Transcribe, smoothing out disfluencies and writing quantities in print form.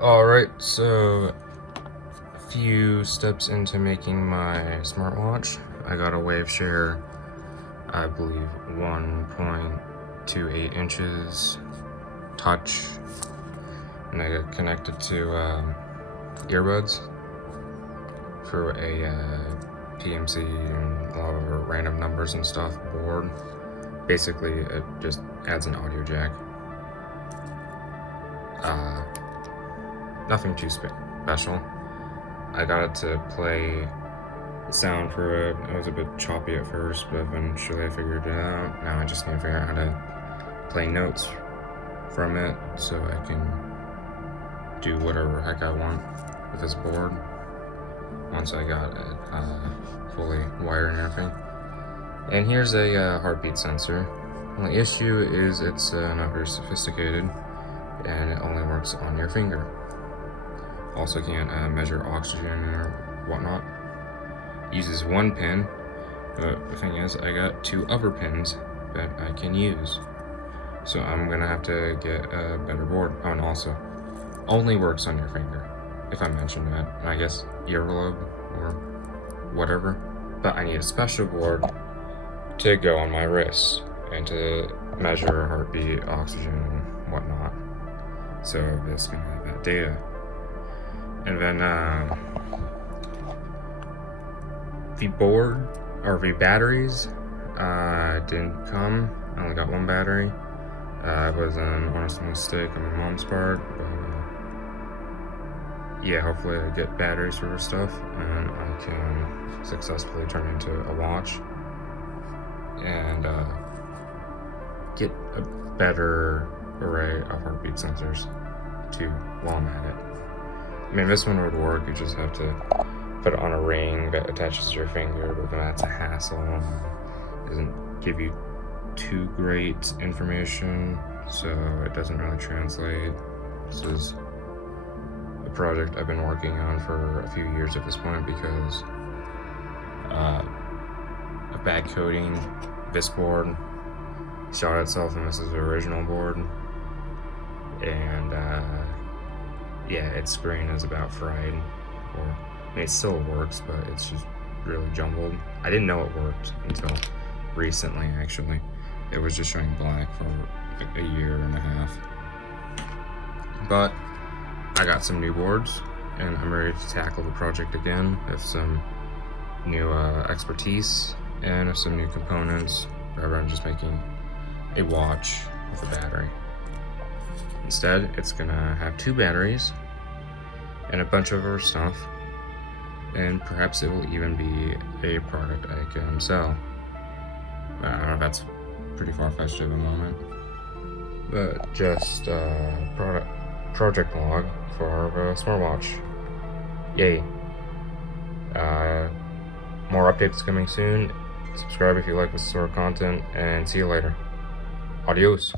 Alright, so a few steps into making my smartwatch. I got a WaveShare, I believe 1.28 inches touch, and I got connected to earbuds through a PMC and a lot of random numbers and stuff board. Basically, it just adds an audio jack. Nothing too special. I got it to play the sound for it. It was a bit choppy at first, but eventually I figured it out. Now I just need to figure out how to play notes from it so I can do whatever heck I want with this board once I got it fully wired and everything. And here's a heartbeat sensor. The issue is it's not very sophisticated and it only works on your finger. Also can't measure oxygen or whatnot. Uses one pin, but the thing is I got two other pins that I can use. So I'm gonna have to get a better board. Oh, and also, only works on your finger, if I mentioned that. I guess earlobe or whatever. But I need a special board to go on my wrist and to measure heartbeat, oxygen, and whatnot. So this can have that data. And then the board or the batteries didn't come. I only got one battery. It was an honest mistake on my mom's part, but yeah, hopefully I get batteries for her stuff and I can successfully turn into a watch and get a better array of heartbeat sensors too while I'm at it. I mean, this one would work. You just have to put it on a ring that attaches to your finger, but then that's a hassle. It doesn't give you too great information, so it doesn't really translate. This is a project I've been working on for a few years at this point because a bad coding, this board shot itself, and this is the original board, and yeah, its screen is about fried, or I mean, it still works, but it's just really jumbled. I didn't know it worked until recently, actually. It was just showing black for a year and a half. But I got some new boards, and I'm ready to tackle the project again with some new expertise and with some new components, rather than just making a watch with a battery. Instead, it's gonna have two batteries and a bunch of other stuff, and perhaps it will even be a product I can sell. I don't know if that's pretty far-fetched at the moment, but just project log for the smartwatch. Yay. More updates coming soon. Subscribe if you like this sort of content, and see you later. Adios.